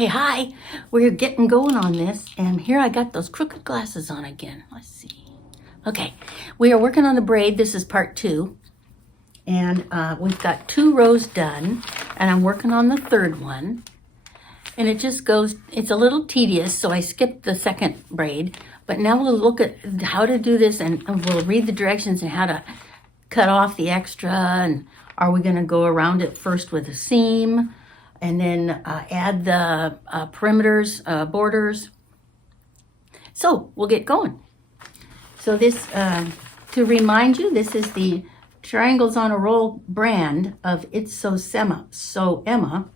Okay, hi. We're getting going on this, and here I got those crooked glasses on again. Let's see. Okay, we are working on the braid. This is part 2, and we've got 2 rows done, and I'm working on the 3rd one. And it just goes, it's a little tedious, so I skipped the 2nd braid. But now we'll look at how to do this, and we'll read the directions and how to cut off the extra, and are we going to go around it first with a seam, and then add the perimeters, borders. So we'll get going. So this, to remind you, this is the Triangles on a Roll brand of It's So Emma,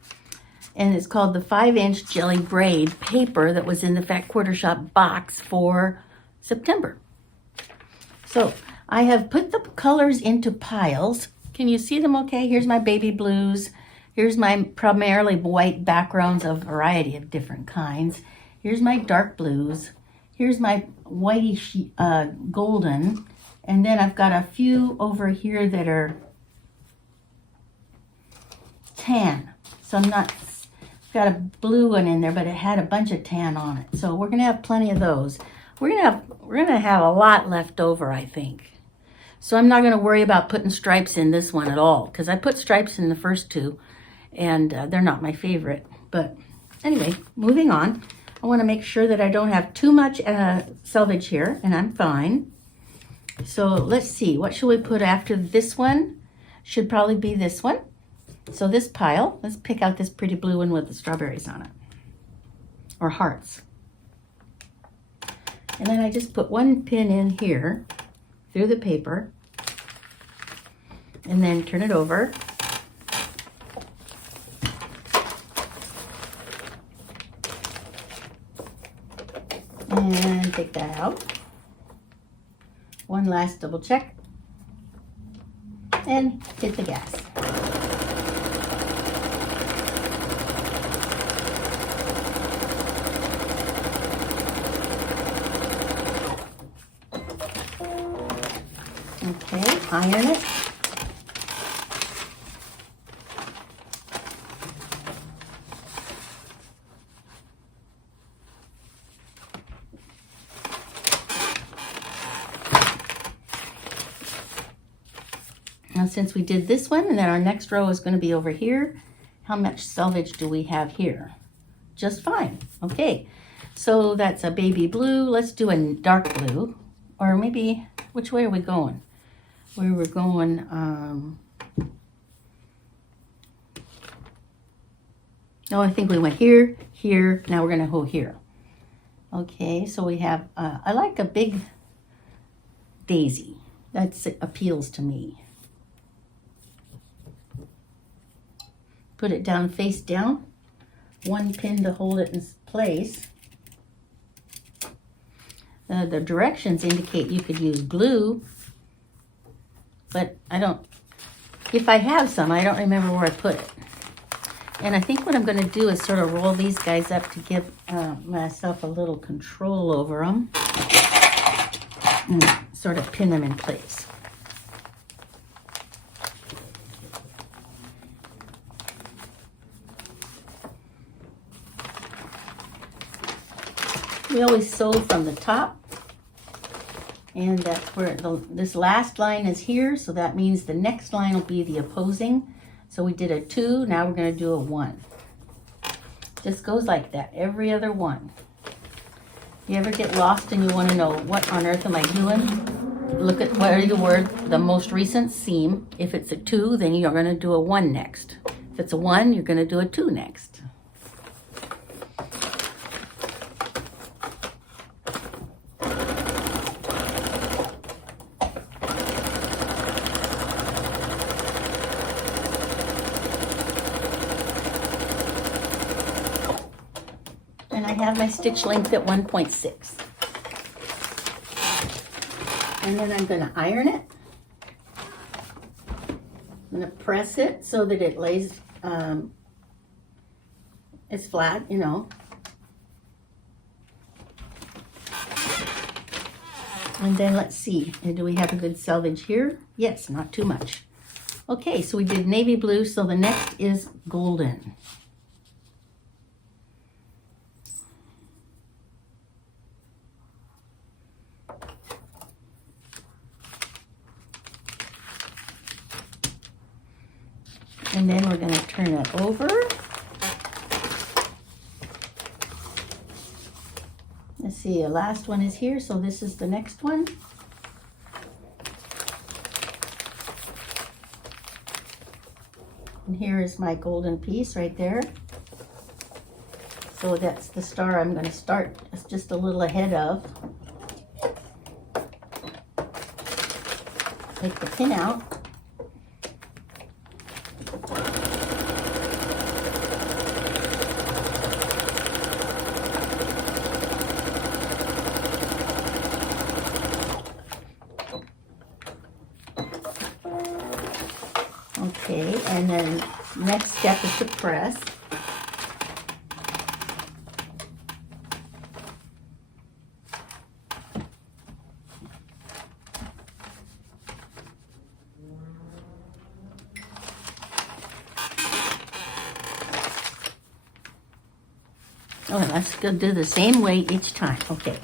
and it's called the 5-inch jelly braid paper that was in the Fat Quarter Shop box for September. So I have put the colors into piles. Can you see them okay? Here's my baby blues. Here's my primarily white backgrounds of a variety of different kinds. Here's my dark blues. Here's my whitish golden. And then I've got a few over here that are tan. So I'm not, got a blue one in there, but it had a bunch of tan on it. So we're gonna have plenty of those. We're gonna have a lot left over, I think. So I'm not gonna worry about putting stripes in this one at all, because I put stripes in the first 2. And they're not my favorite. But anyway, moving on. I want to make sure that I don't have too much selvage here, and I'm fine. So let's see, what should we put after this one? Should probably be this one. So this pile, let's pick out this pretty blue one with the strawberries on it, or hearts. And then I just put 1 pin in here through the paper, and then turn it over. And take that out. One last double check. And hit the gas. Okay, iron it. Now, since we did this one, and then our next row is going to be over here, how much selvage do we have here? Just fine. Okay, so that's a baby blue. Let's do a dark blue, or maybe, which way are we going? We were going, oh, I think we went here, here, now we're going to go here. Okay, so we have, I like a big daisy. That appeals to me. Put it down face down, 1 pin to hold it in place. The directions indicate you could use glue, but I don't, if I have some, I don't remember where I put it. And I think what I'm going to do is sort of roll these guys up to give myself a little control over them, and sort of pin them in place. We always sew from the top, and that's where this last line is here, so that means the next line will be the opposing. So we did a 2, now we're going to do a 1. Just goes like that, every other one. You ever get lost and you want to know, what on earth am I doing? Look at where you were, the most recent seam. If it's a 2, then you're going to do a 1 next. If it's a 1, you're going to do a 2 next. And I have my stitch length at 1.6. And then I'm going to iron it. I'm going to press it so that it lays, it's flat, you know. And then let's see, do we have a good selvage here? Yes, not too much. Okay, so we did navy blue, so the next is golden. And then we're going to turn it over. Let's see, the last one is here, so this is the next one. And here is my golden piece right there. So that's the star I'm going to start just a little ahead of. Take the pin out. Okay, and then next step is to press. Oh, let's go do the same way each time. Okay,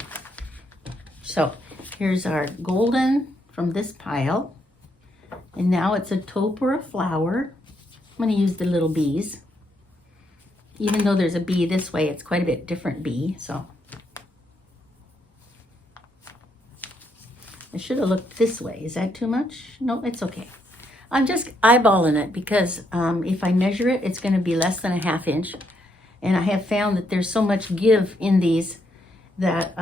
so here's our golden from this pile. And now it's a taupe or a flower. I'm going to use the little bees. Even though there's a bee this way, it's quite a bit different bee. So I should have looked this way. Is that too much? No, it's okay. I'm just eyeballing it because if I measure it, it's going to be less than a 1/2 inch. And I have found that there's so much give in these that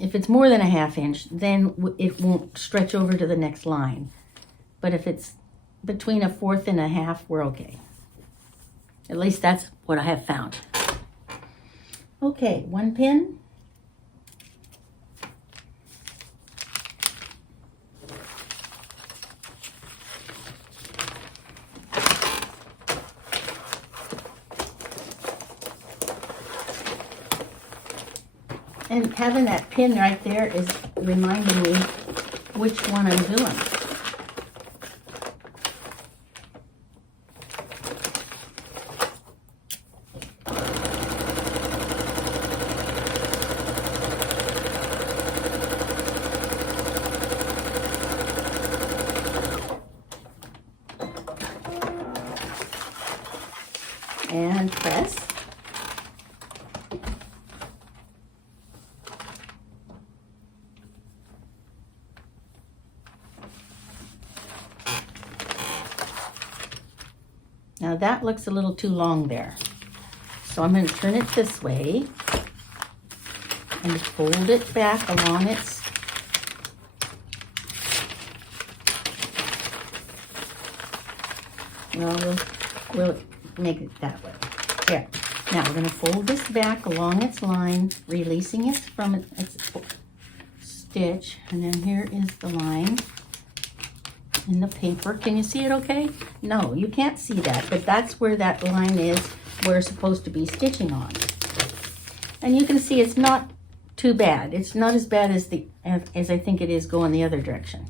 if it's more than a 1/2 inch, then it won't stretch over to the next line. But if it's between a 1/4 and a 1/2, we're okay. At least that's what I have found. Okay, one pin. And having that pin right there is reminding me which one I'm doing. And press. Now that looks a little too long there. So I'm going to turn it this way and fold it back along its we'll make it that way. There. Now we're going to fold this back along its line, releasing it from its stitch. And then here is the line in the paper. Can you see it okay? No, you can't see that, but that's where that line is we're supposed to be stitching on. And you can see it's not too bad. It's not as bad as I think it is going the other direction.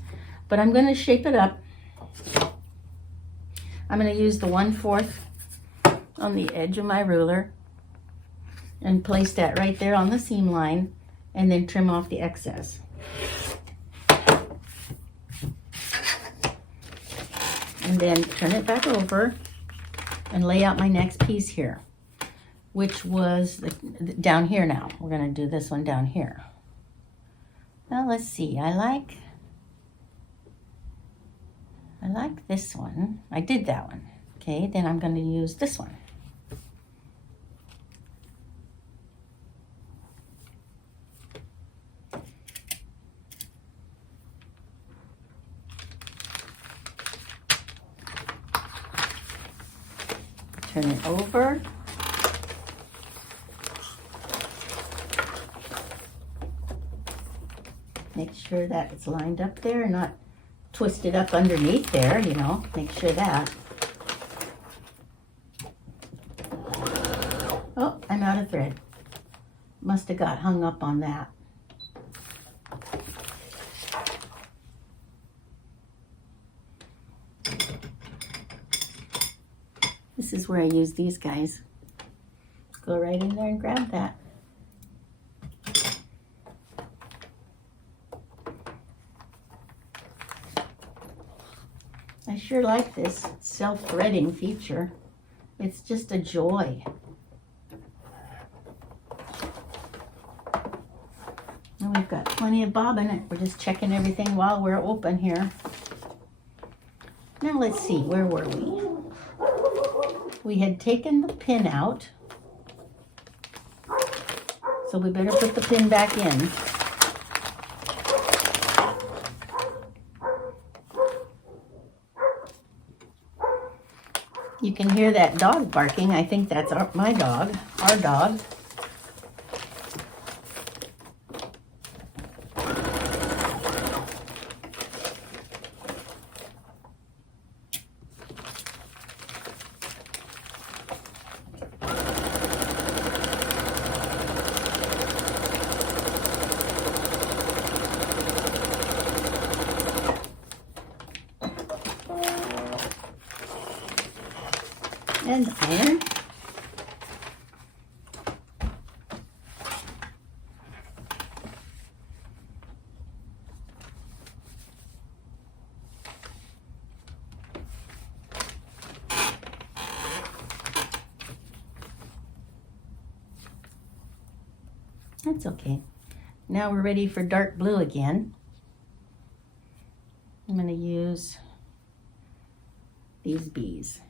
But I'm going to shape it up. I'm going to use the 1/4 on the edge of my ruler and place that right there on the seam line and then trim off the excess. And then turn it back over and lay out my next piece here, which was down here now. We're going to do this one down here. Well, let's see. I like this one. I did that one. Okay, then I'm going to use this one. Turn it over. Make sure that it's lined up there, not twisted up underneath there, you know, make sure that. Oh, I'm out of thread. Must have got hung up on that. This is where I use these guys. Go right in there and grab that. I sure like this self-threading feature. It's just a joy. And we've got plenty of bobbin. We're just checking everything while we're open here. Now let's see, where were we? We had taken the pin out, so we better put the pin back in. You can hear that dog barking. I think that's my dog, our dog. And iron. That's okay. Now we're ready for dark blue again. I'm going to use these bees.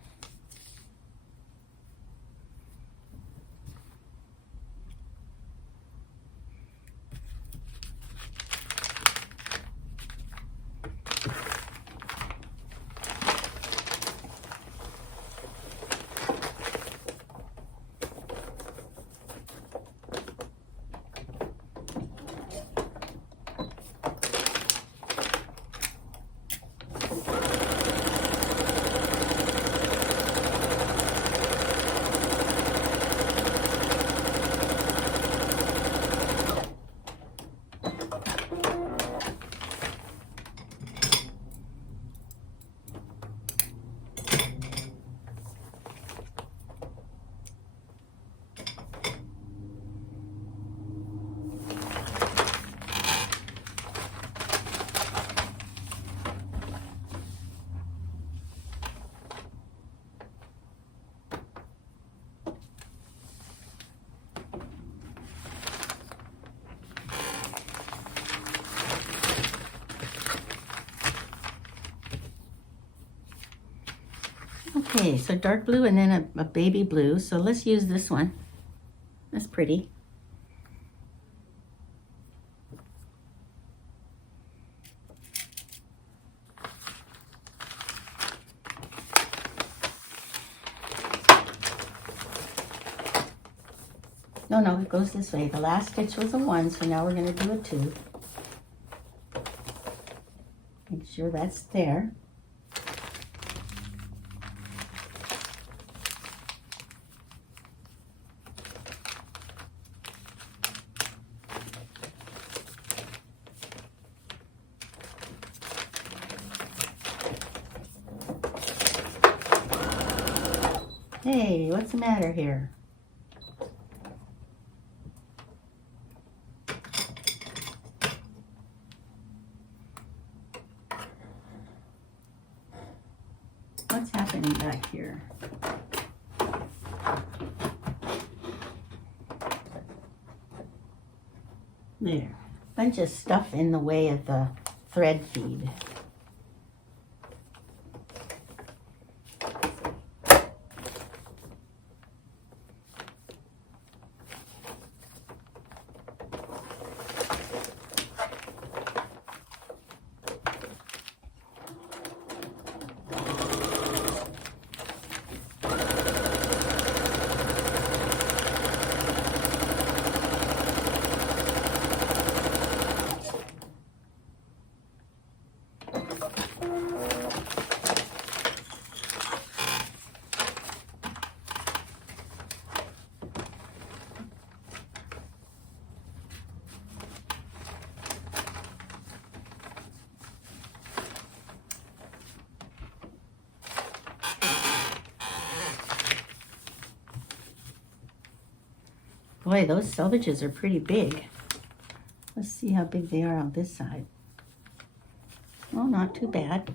Okay, so dark blue and then a baby blue. So let's use this one. That's pretty. No, it goes this way. The last stitch was a 1, so now we're going to do a 2. Make sure that's there. Hey, what's the matter here? What's happening back here? There. Bunch of stuff in the way of the thread feed. Boy, those selvages are pretty big. Let's see how big they are on this side. Oh, not too bad.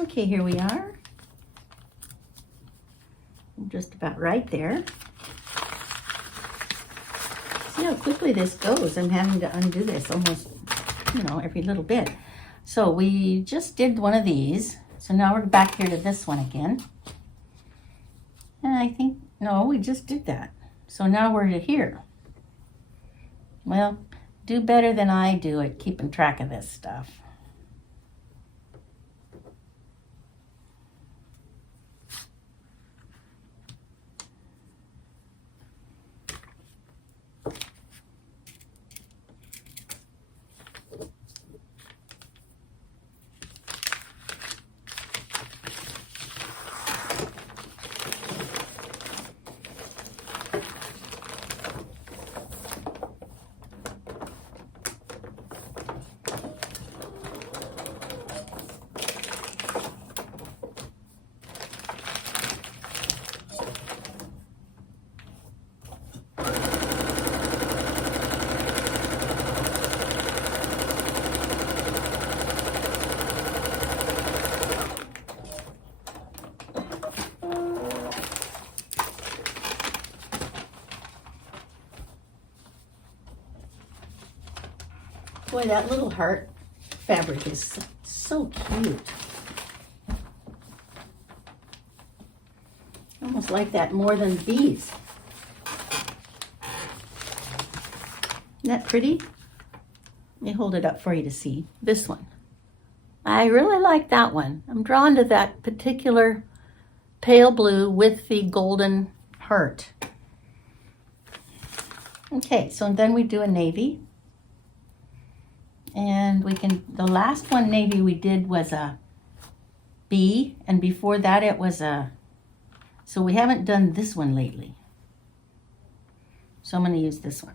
Okay, here we are. Just about right there. See how quickly this goes. I'm having to undo this almost, you know, every little bit. So we just did one of these. So now we're back here to this one again. And I think, no, we just did that. So now we're to here. Well, do better than I do at keeping track of this stuff. Boy, that little heart fabric is so cute. Almost like that more than bees. Isn't that pretty? Let me hold it up for you to see. This one. I really like that one. I'm drawn to that particular pale blue with the golden heart. Okay, so then we do a navy. And we can, the last one navy we did was a bee, and before that it was a, so we haven't done this one lately. So I'm going to use this one.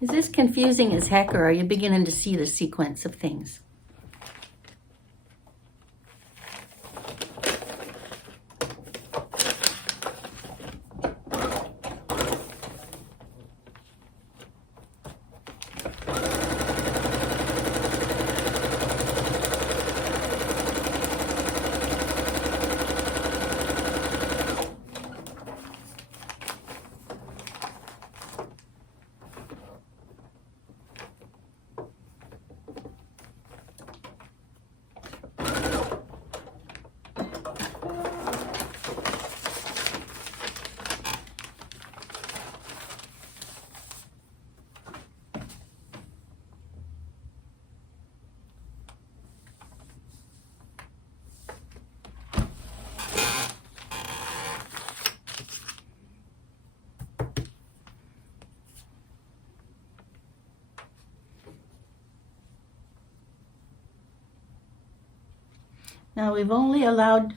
Is this confusing as heck, or are you beginning to see the sequence of things? Now I've only allowed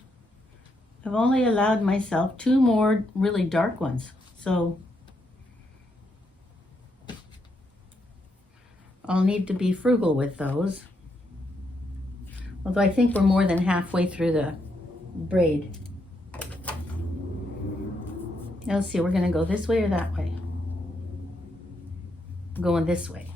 myself 2 more really dark ones. So I'll need to be frugal with those. Although I think we're more than halfway through the braid. Now let's see, we're going to go this way or that way? I'm going this way.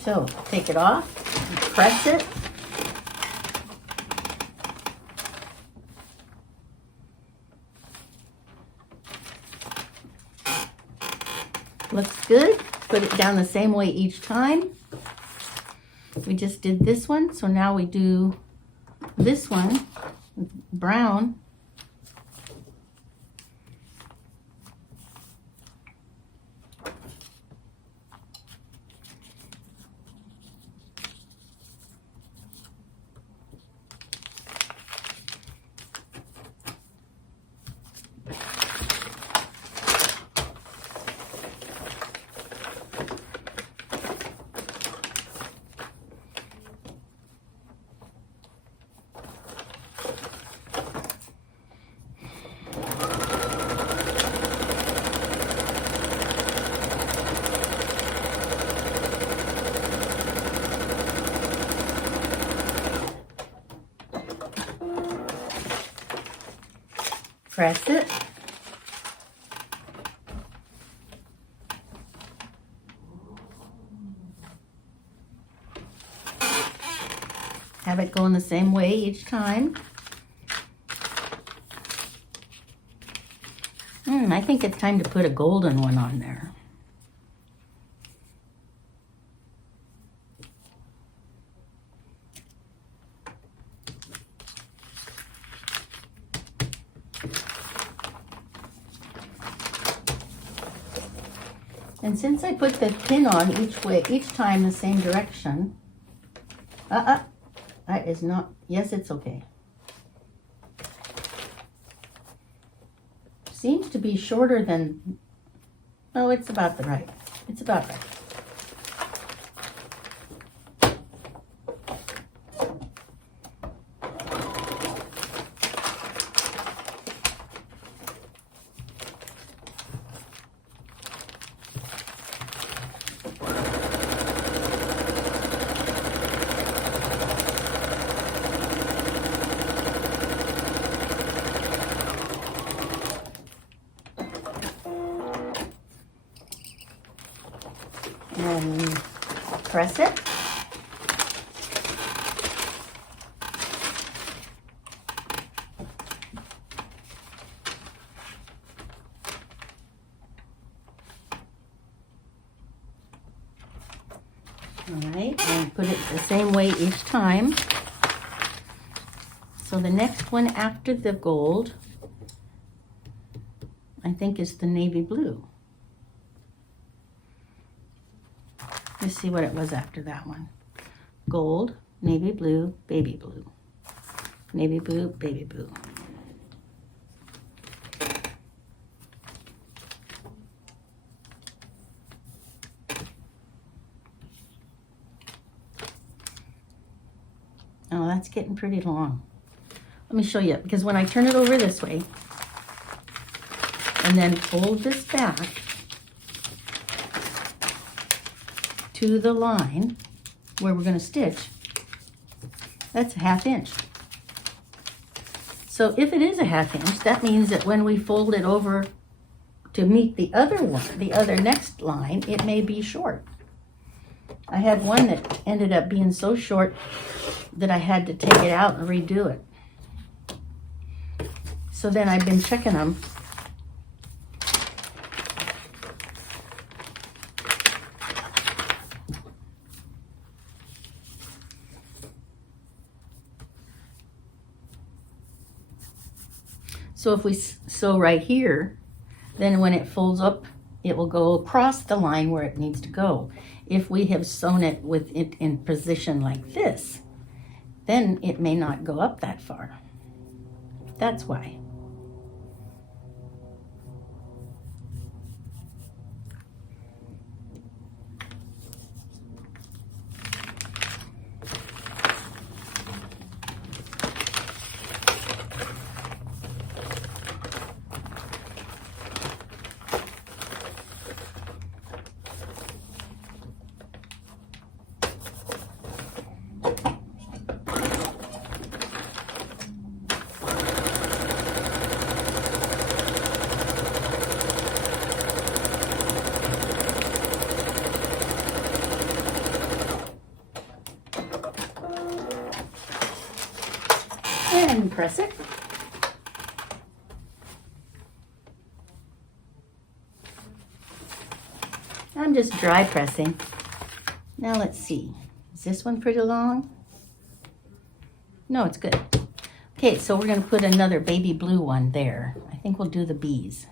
So take it off. press it. Looks good. Put it down the same way each time. We just did this one, so now we do this one, brown. Press it. Have it going the same way each time. I think it's time to put a golden one on there. And since I put the pin on each time the same direction, that is not, yes, it's okay. Seems to be shorter than, oh, it's about right. It's about right. And press it. All right, and put it the same way each time. So the next one after the gold, I think, is the navy blue. Let's see what it was after that one. Gold, navy blue, baby blue. Navy blue, baby blue. Oh, that's getting pretty long. Let me show you, because when I turn it over this way and then fold this back to the line where we're going to stitch, that's a 1/2 inch. So if it is a 1/2 inch, that means that when we fold it over to meet the other one, the other next line, it may be short. I had one that ended up being so short that I had to take it out and redo it. So then I've been checking them. So if we sew right here, then when it folds up, it will go across the line where it needs to go. If we have sewn it with it in position like this, then it may not go up that far. That's why. and press it. I'm just dry pressing. Now let's see. Is this one pretty long? No, it's good. Okay, so we're going to put another baby blue one there. I think we'll do the bees.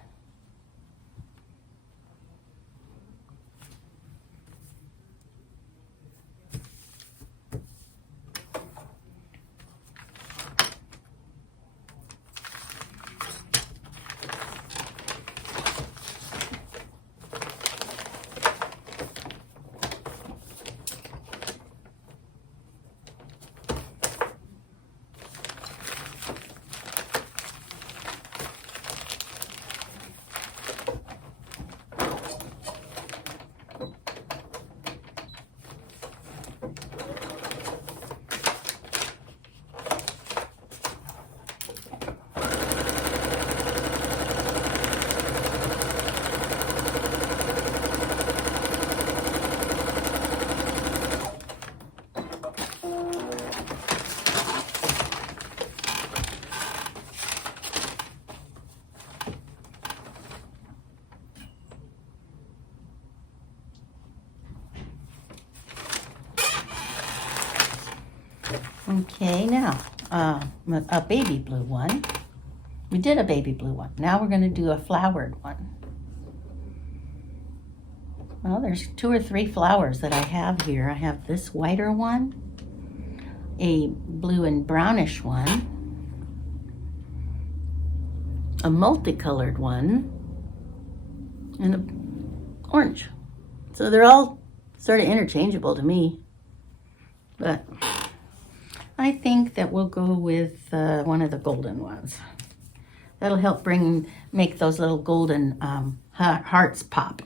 Okay, now a baby blue one. We did a baby blue one. Now we're going to do a flowered one. Well, there's 2 or 3 flowers that I have here. I have this whiter one, a blue and brownish one, a multicolored one, and an orange. So they're all sort of interchangeable to me, but I think that we'll go with one of the golden ones. That'll help make those little golden hearts pop.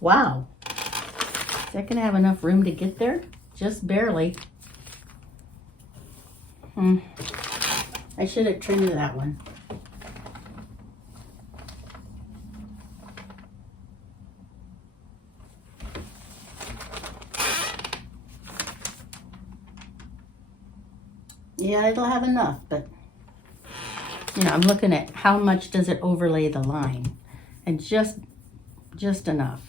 Wow, is that gonna have enough room to get there? Just barely. I should have trimmed that one. Yeah, it'll have enough, but you know, I'm looking at how much does it overlay the line, and just enough.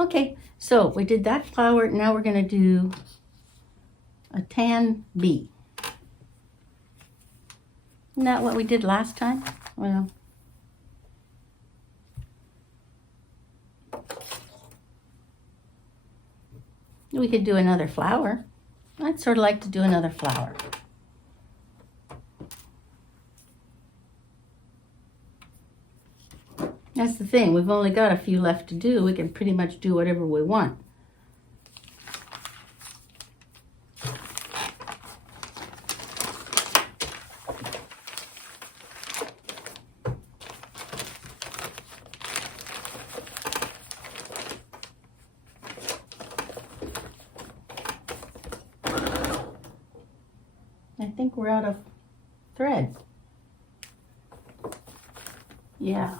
Okay, so we did that flower. Now we're going to do a tan bee. Isn't that what we did last time? Well, we could do another flower. I'd sort of like to do another flower. That's the thing, we've only got a few left to do. We can pretty much do whatever we want. I think we're out of thread. Yeah.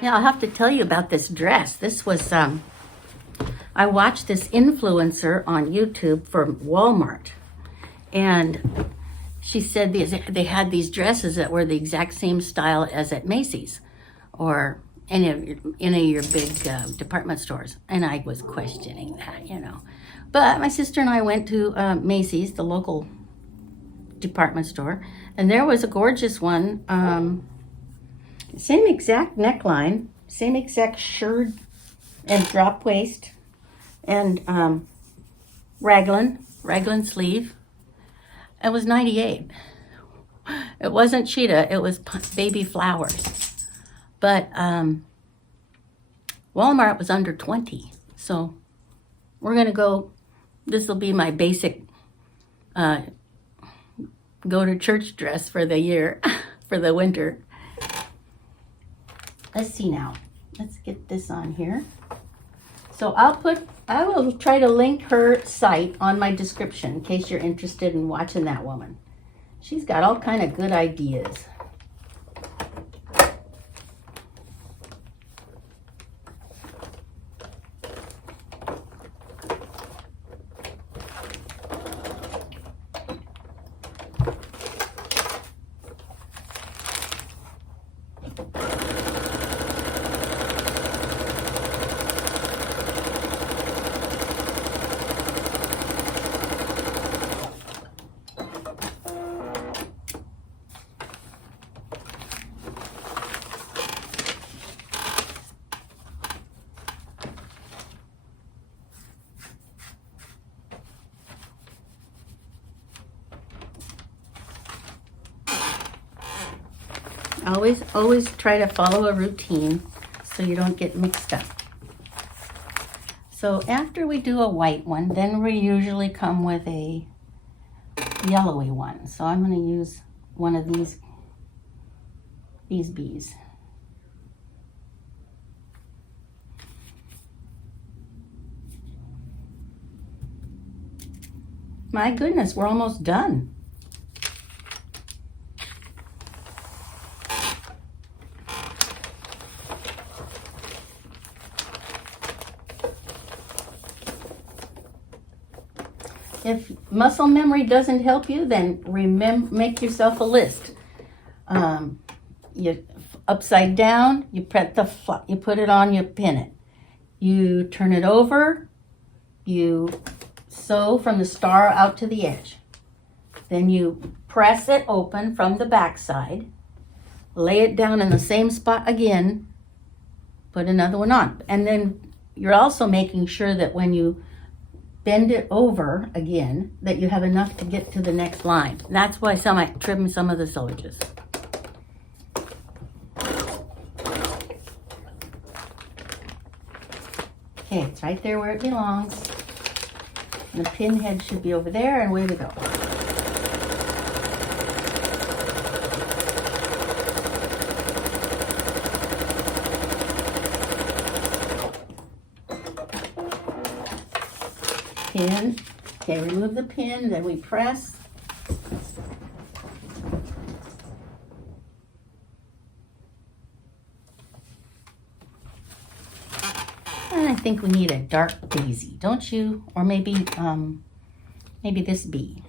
Yeah, I'll have to tell you about this dress. This was, I watched this influencer on YouTube from Walmart, and she said they had these dresses that were the exact same style as at Macy's or any of your big department stores. And I was questioning that, you know. But my sister and I went to Macy's, the local department store, and there was a gorgeous one. Same exact neckline, same exact shirt and drop waist, and raglan sleeve. It was $98. It wasn't cheetah, it was baby flowers. But Walmart was under 20. So we're gonna go, this will be my basic go to church dress for the year, for the winter. Let's see now. Let's get this on here. So I will try to link her site on my description in case you're interested in watching that woman. She's got all kind of good ideas. Always try to follow a routine so you don't get mixed up. So after we do a white one, then we usually come with a yellowy one. So I'm going to use one of these bees. My goodness, we're almost done. If muscle memory doesn't help you, then make yourself a list. You upside down, you you put it on, you pin it. You turn it over, you sew from the star out to the edge. Then you press it open from the back side, lay it down in the same spot again, put another one on. And then you're also making sure that when you bend it over again, that you have enough to get to the next line. That's why I trim some of the syllages. Okay, it's right there where it belongs. And the pin head should be over there, and away we go. Pin. Okay, remove the pin, then we press. And I think we need a dark daisy, don't you? Or maybe this bee.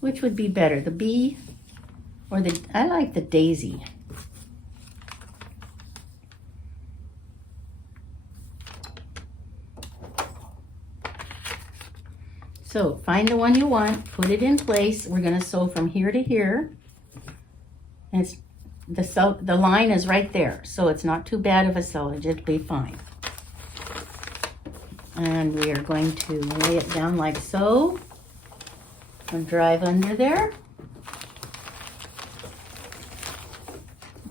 Which would be better, the bee or I like the daisy. So find the one you want, put it in place. We're going to sew from here to here. And the line is right there, so it's not too bad of a sewage. It'll be fine. And we are going to lay it down like so and drive under there.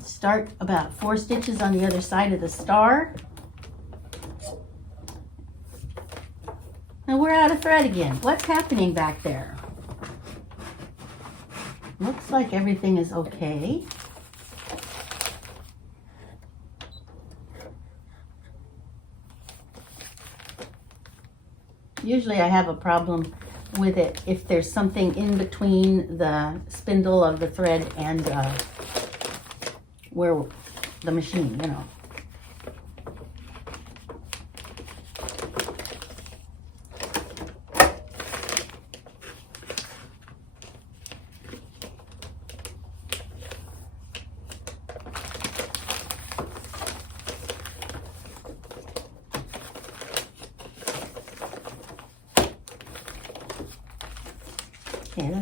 Start about 4 stitches on the other side of the star. And we're out of thread again. What's happening back there? Looks like everything is okay. Usually I have a problem with it if there's something in between the spindle of the thread and where the machine, you know.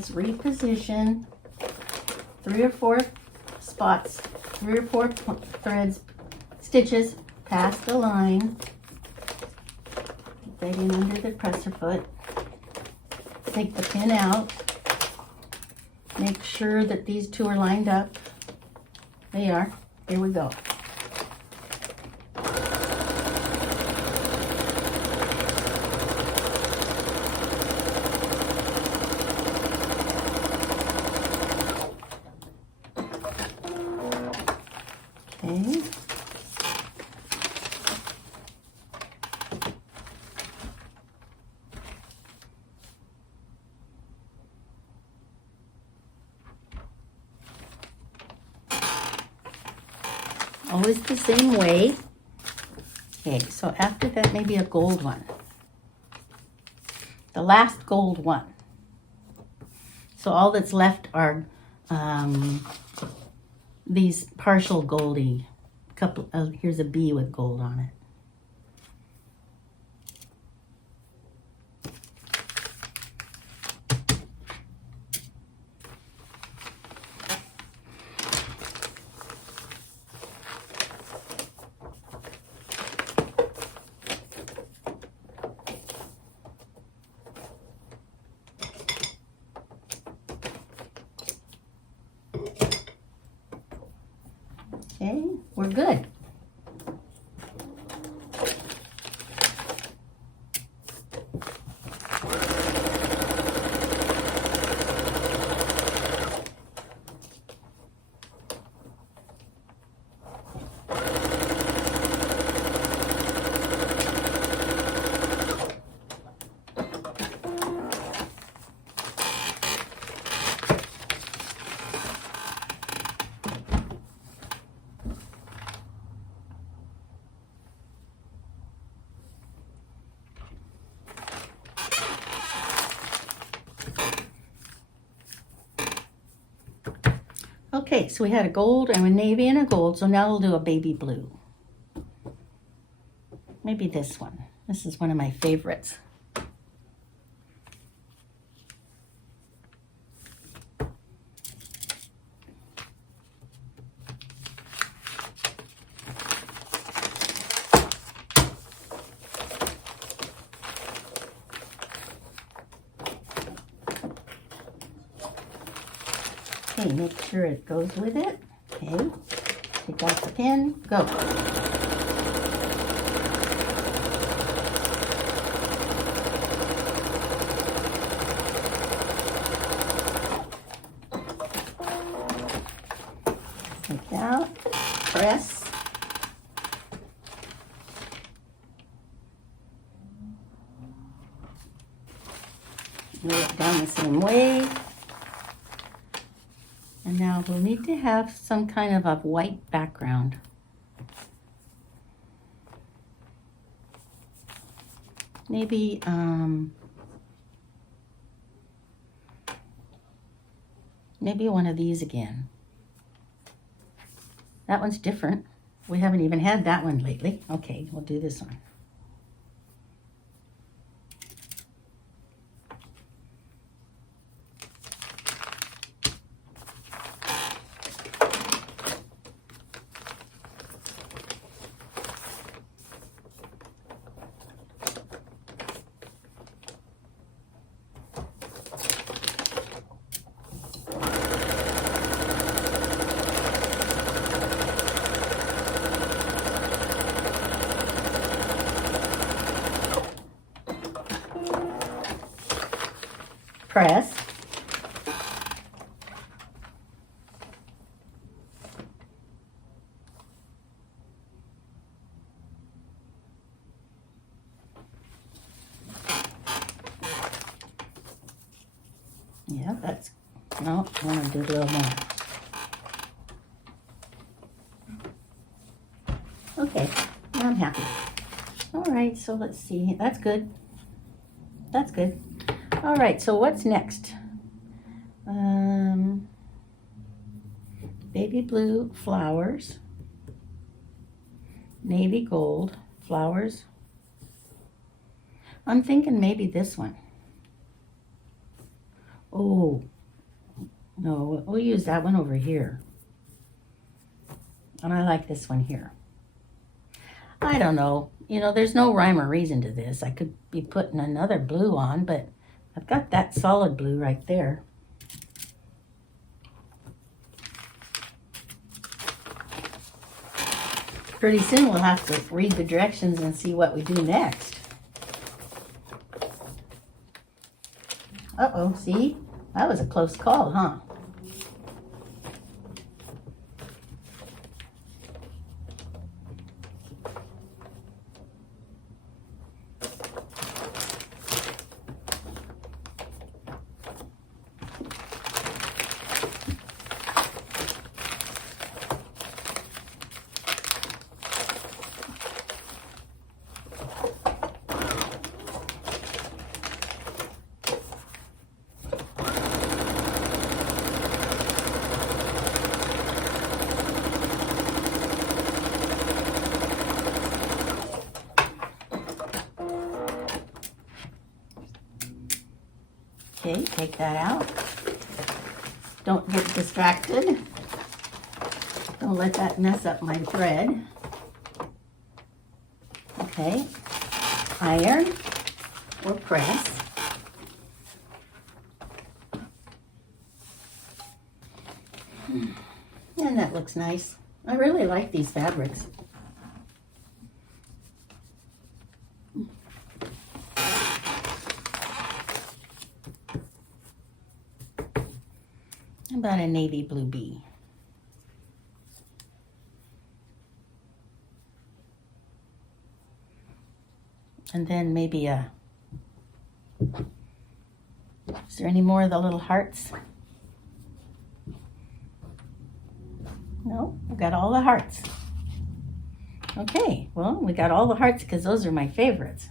let's reposition 3 or 4 spots, 3 or 4 threads, stitches past the line. Get that in under the presser foot. Take the pin out. Make sure that these two are lined up. They are. Here we go. Okay. Always the same way. Okay, so after that, maybe a gold one. The last gold one. So all that's left are these partial goldy. Couple. Here's a bee with gold on it. Okay, we're good. Okay, so we had a gold and a navy and a gold, so now we'll do a baby blue. Maybe this one. This is one of my favorites. Okay, make sure it goes with it. Okay, take out the pin, go. Take out, press. Lay it down the same way. And now we'll need to have some kind of a white background. Maybe, maybe one of these again. That one's different. We haven't even had that one lately. Okay, we'll do this one. Press. Yeah, that's, no, I want to do a little more. Okay, now I'm happy. All right, so let's see. That's good. That's good. All right, so what's next? Baby blue flowers, navy gold flowers. I'm thinking maybe this one. Oh, No, we'll use that one over here. And I like this one here. I don't know. You know, there's no rhyme or reason to this. I could be putting another blue on, but I've got that solid blue right there. Pretty soon we'll have to read the directions and see what we do next. Uh-oh, see? That was a close call, huh? Okay, take that out. Don't get distracted. Don't let that mess up my thread. Okay, iron or press. And that looks nice. I really like these fabrics. About a navy blue bee. And then maybe is there any more of the little hearts? No, I've got all the hearts. Okay, well, we got all the hearts because those are my favorites.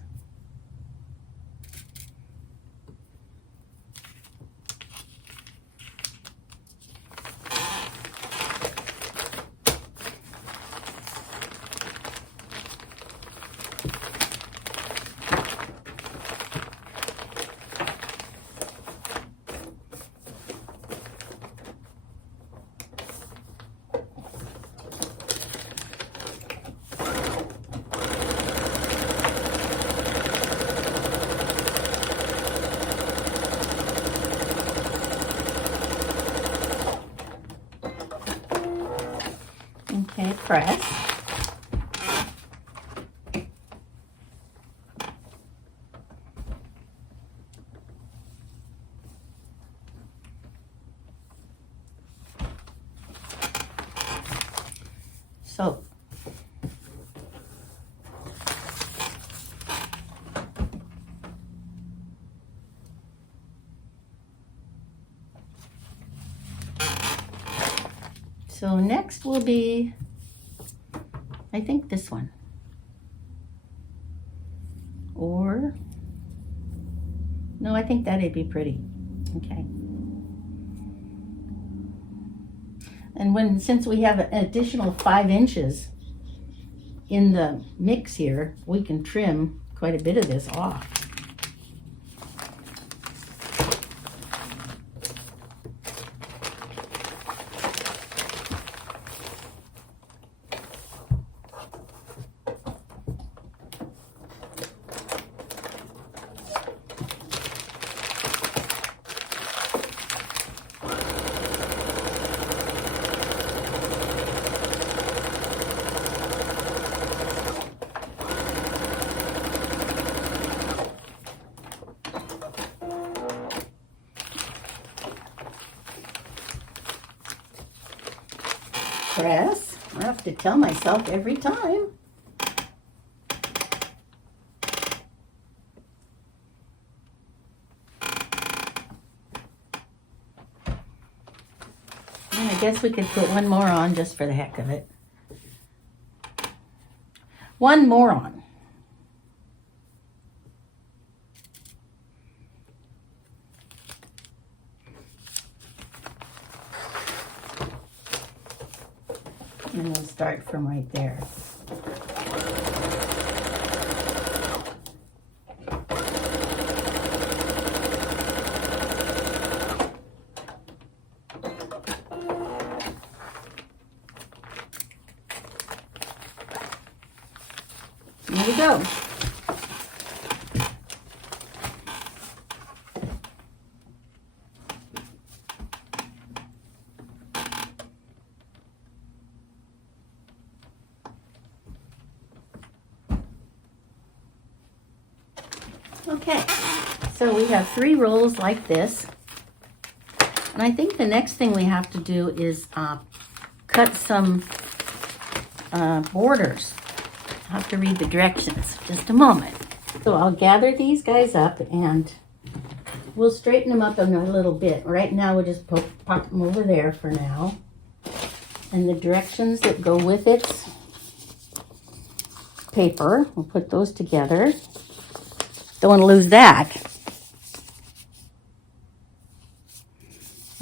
Okay, press. So, next will be, I think this one. Or, no, I think that'd be pretty. Okay. And since we have an additional 5 inches in the mix here, we can trim quite a bit of this off. Press. I have to tell myself every time. And I guess we could put one more on just for the heck of it. One more on. And we'll start from right there. Here we go. Okay, so we have 3 rolls like this. And I think the next thing we have to do is cut some borders. I'll have to read the directions. Just a moment. So I'll gather these guys up and we'll straighten them up in a little bit. Right now we'll just pop them over there for now. And the directions that go with its paper, we'll put those together. Don't want to lose that.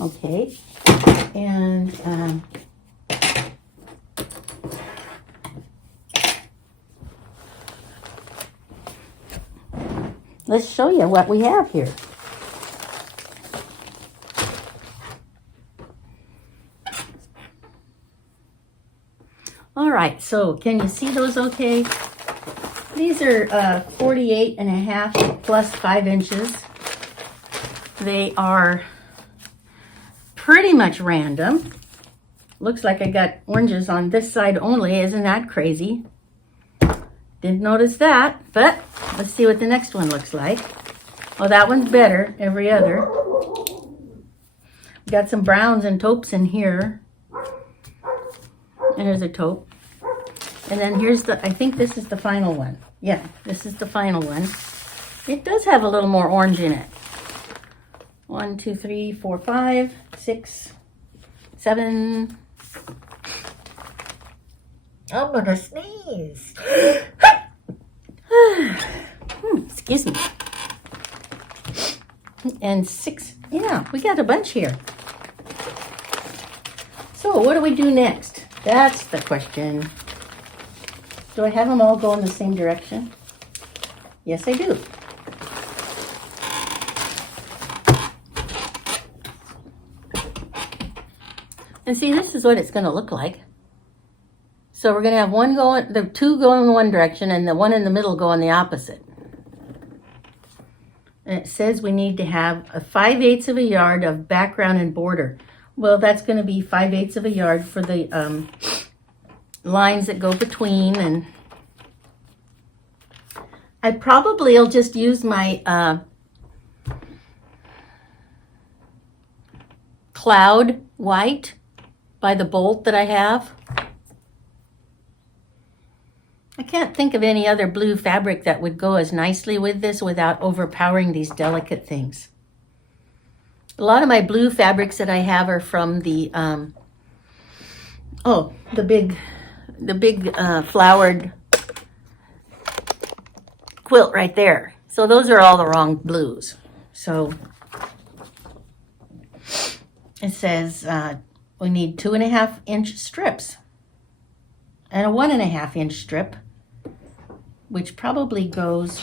Okay, and let's show you what we have here. All right, so can you see those okay? These are 48.5 plus 5 inches. They are pretty much random. Looks like I got oranges on this side only. Isn't that crazy? Didn't notice that, but let's see what the next one looks like. Oh, that one's better, every other. We got some browns and taupes in here. And here's a taupe. And then here's the, I think this is the final one. Yeah, this is the final one. It does have a little more orange in it. 1, 2, 3, 4, 5, 6, 7. I'm gonna sneeze. Excuse me. And 6. Yeah, we got a bunch here. So what do we do next? That's the question. Do I have them all go in the same direction? Yes, I do. And see, this is what it's going to look like. So we're going to have one going, the 2 go in one direction and the one in the middle go in the opposite. And it says we need to have a 5/8 of a yard of background and border. Well, that's going to be 5/8 of a yard for the lines that go between, and I probably will just use my cloud white by the bolt that I have. I can't think of any other blue fabric that would go as nicely with this without overpowering these delicate things. A lot of my blue fabrics that I have are from the big flowered quilt right there. So those are all the wrong blues. So it says we need 2.5-inch strips and a 1.5-inch strip, which probably goes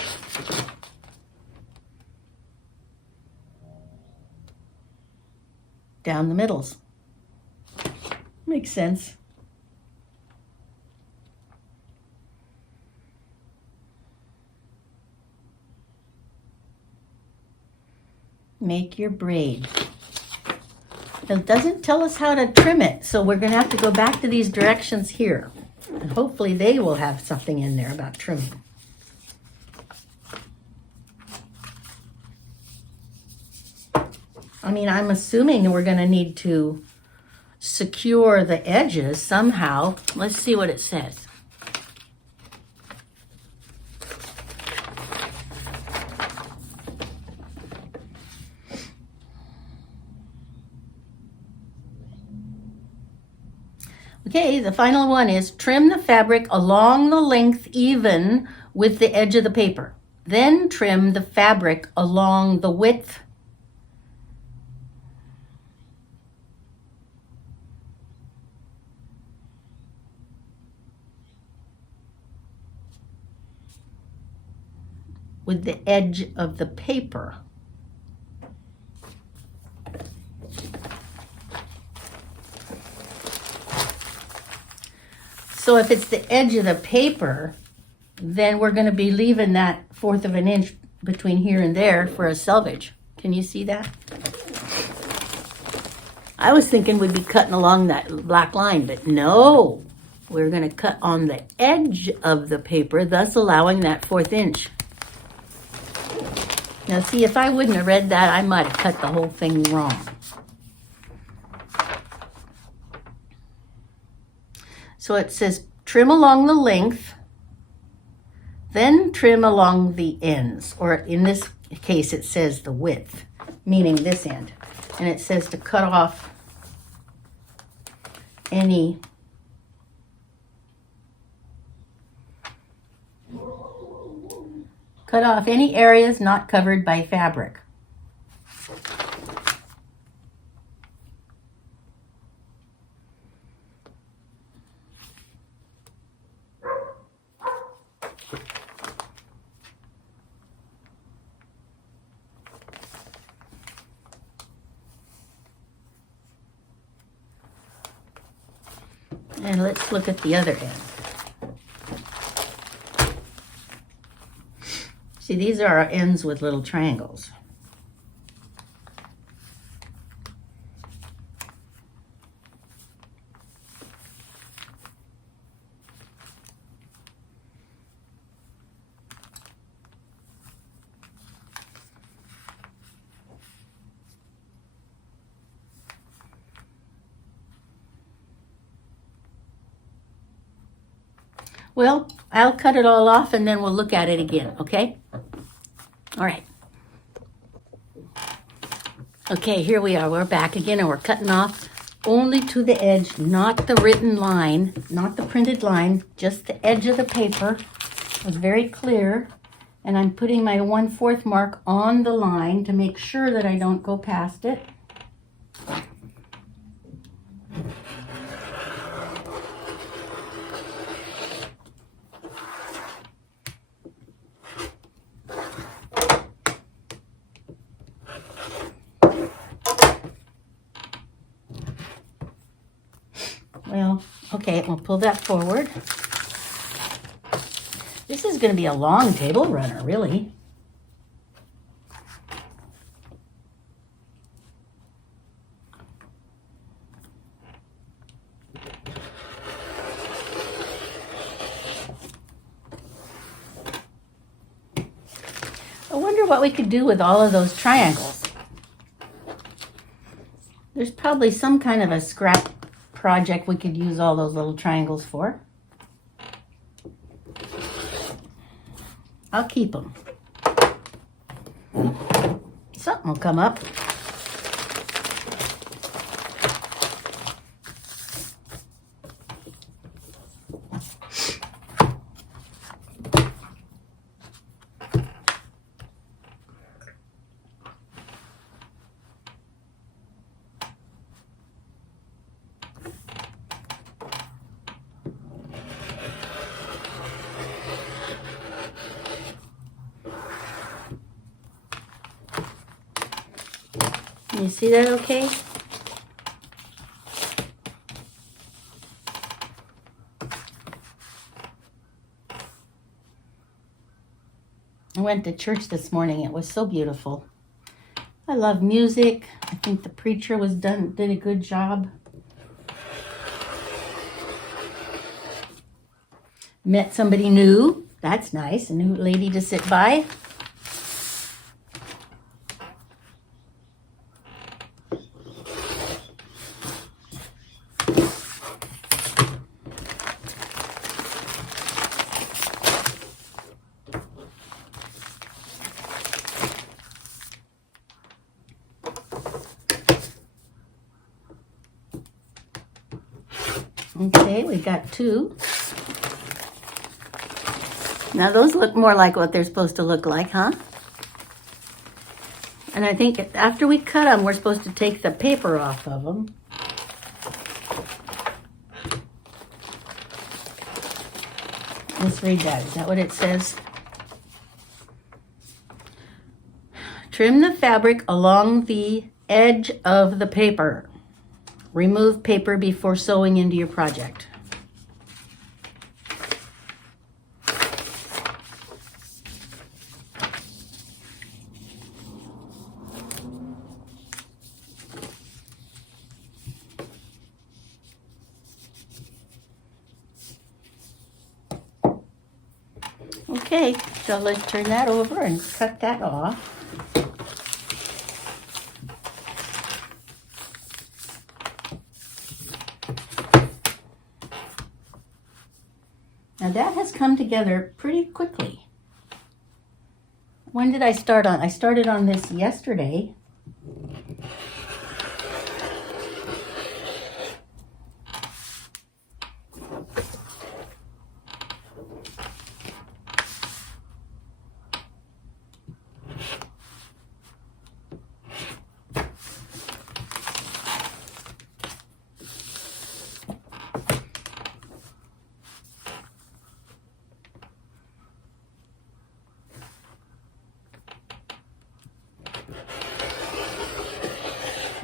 down the middles. Makes sense. Make your braid. It doesn't tell us how to trim it, so we're going to have to go back to these directions here. And hopefully they will have something in there about trimming. I mean, I'm assuming we're going to need to secure the edges somehow. Let's see what it says. Okay, the final one is trim the fabric along the length even with the edge of the paper. Then trim the fabric along the width. With the edge of the paper. So if it's the edge of the paper, then we're going to be leaving that 1/4 of an inch between here and there for a selvage. Can you see that? I was thinking we'd be cutting along that black line, but no. We're going to cut on the edge of the paper, thus allowing that 1/4 inch. Now see, if I wouldn't have read that, I might have cut the whole thing wrong. So it says trim along the length, then trim along the ends, or in this case it says the width, meaning this end. And it says to cut off any areas not covered by fabric. And let's look at the other end. See, these are our ends with little triangles. Well, I'll cut it all off and then we'll look at it again, okay? All right. Okay, here we are. We're back again and we're cutting off only to the edge, not the written line, not the printed line, just the edge of the paper. It was very clear. And I'm putting my 1/4 mark on the line to make sure that I don't go past it. Well, okay, we'll pull that forward. This is going to be a long table runner, really. I wonder what we could do with all of those triangles. There's probably some kind of a scrap project we could use all those little triangles for. I'll keep them. Something will come up. You see that okay? I went to church this morning. It was so beautiful. I love music. I think the preacher did a good job. Met somebody new. That's nice. A new lady to sit by. Okay, we got 2. Now those look more like what they're supposed to look like, huh? And I think after we cut them, we're supposed to take the paper off of them. Let's read that. Is that what it says? Trim the fabric along the edge of the paper. Remove paper before sewing into your project. Okay, so let's turn that over and cut that off. Now that has come together pretty quickly. When did I start on? I started on this yesterday.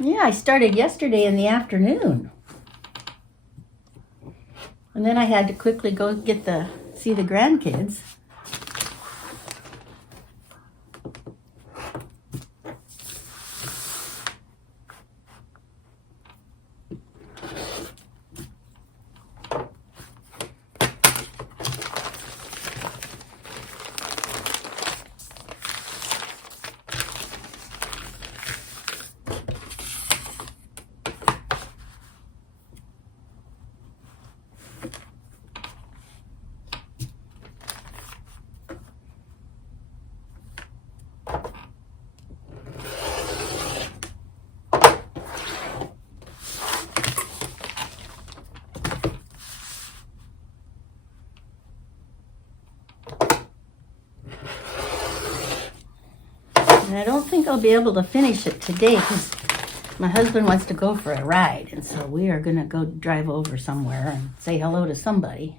Yeah, I started yesterday in the afternoon. And then I had to quickly go see the grandkids. And I don't think I'll be able to finish it today because my husband wants to go for a ride. And so we are going to go drive over somewhere and say hello to somebody.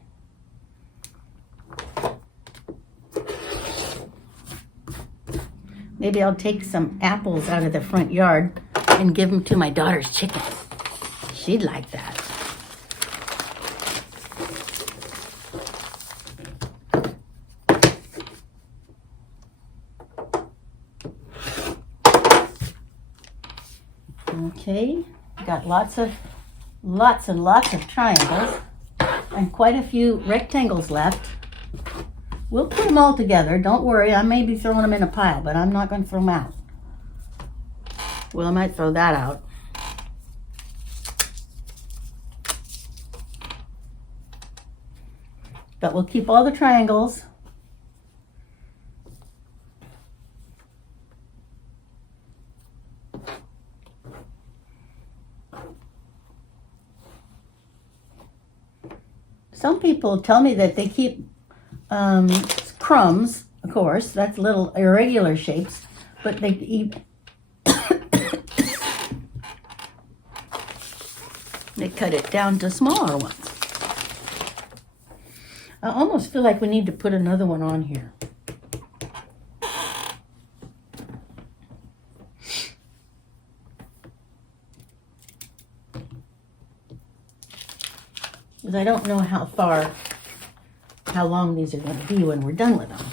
Maybe I'll take some apples out of the front yard and give them to my daughter's chickens. She'd like that. Okay, got lots and lots of triangles and quite a few rectangles left. We'll put them all together. Don't worry, I may be throwing them in a pile, but I'm not going to throw them out. Well, I might throw that out. But we'll keep all the triangles. Some people tell me that they keep crumbs, of course, that's little irregular shapes, but they eat they cut it down to smaller ones. I almost feel like we need to put another one on here. Because I don't know how long these are going to be when we're done with them.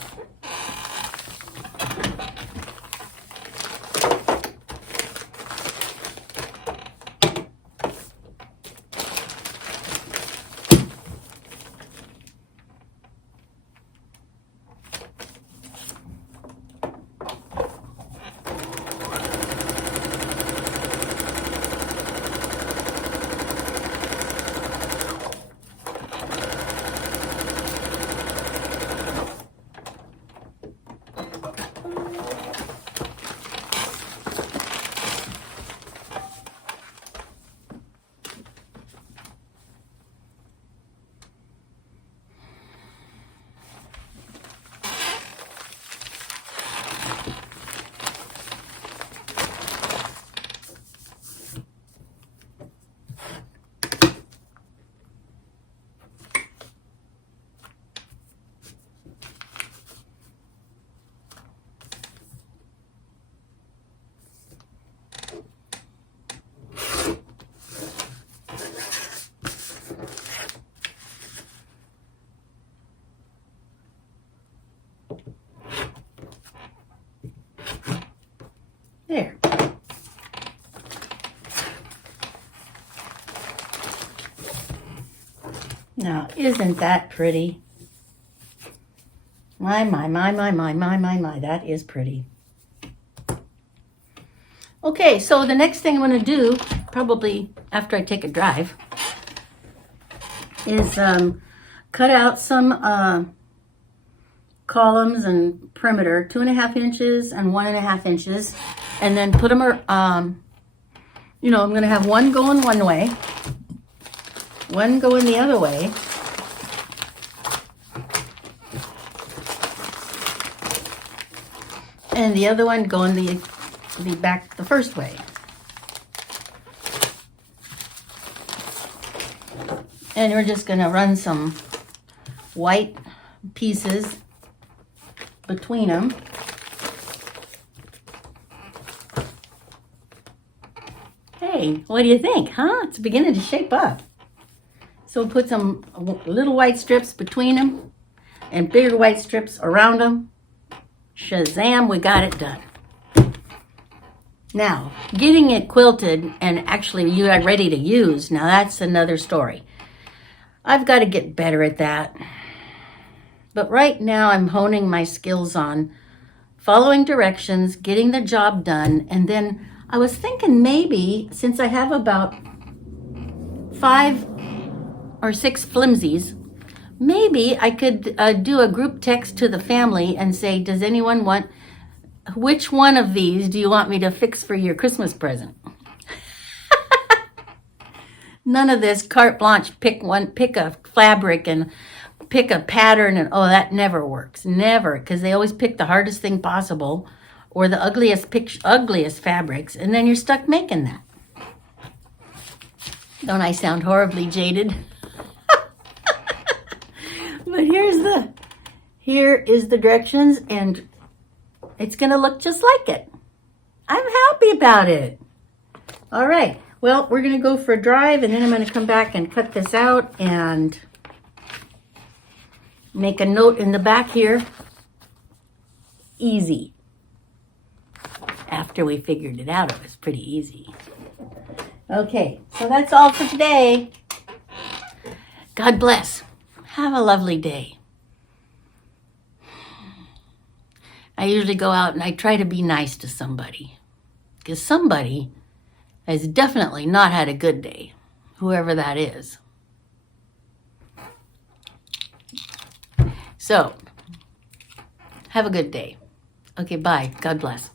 There. Now, isn't that pretty? My, that is pretty. Okay, so the next thing I'm going to do, probably after I take a drive, is cut out some columns and perimeter, 2.5 inches and 1.5 inches, and then put them, I'm going to have one going one way, one going the other way, and the other one going the back the first way. And we're just going to run some white pieces between them. Hey, what do you think, huh? It's beginning to shape up. So we'll put some little white strips between them and bigger white strips around them. Shazam, we got it done. Now, getting it quilted and actually you are ready to use, now that's another story. I've got to get better at that. But right now I'm honing my skills on following directions, getting the job done, and then I was thinking maybe since I have about 5 or 6 flimsies, maybe I could do a group text to the family and say, does anyone want, which one of these do you want me to fix for your Christmas present? None of this carte blanche, pick a fabric and pick a pattern, and oh, that never works. Never, because they always pick the hardest thing possible or the ugliest fabrics, and then you're stuck making that. Don't I sound horribly jaded? But here is the directions, and it's going to look just like it. I'm happy about it. All right. Well, we're going to go for a drive, and then I'm going to come back and cut this out and make a note in the back here. Easy. After we figured it out, it was pretty easy. Okay, so that's all for today. God bless. Have a lovely day. I usually go out and I try to be nice to somebody, because somebody has definitely not had a good day, whoever that is. So, have a good day. Okay, bye. God bless.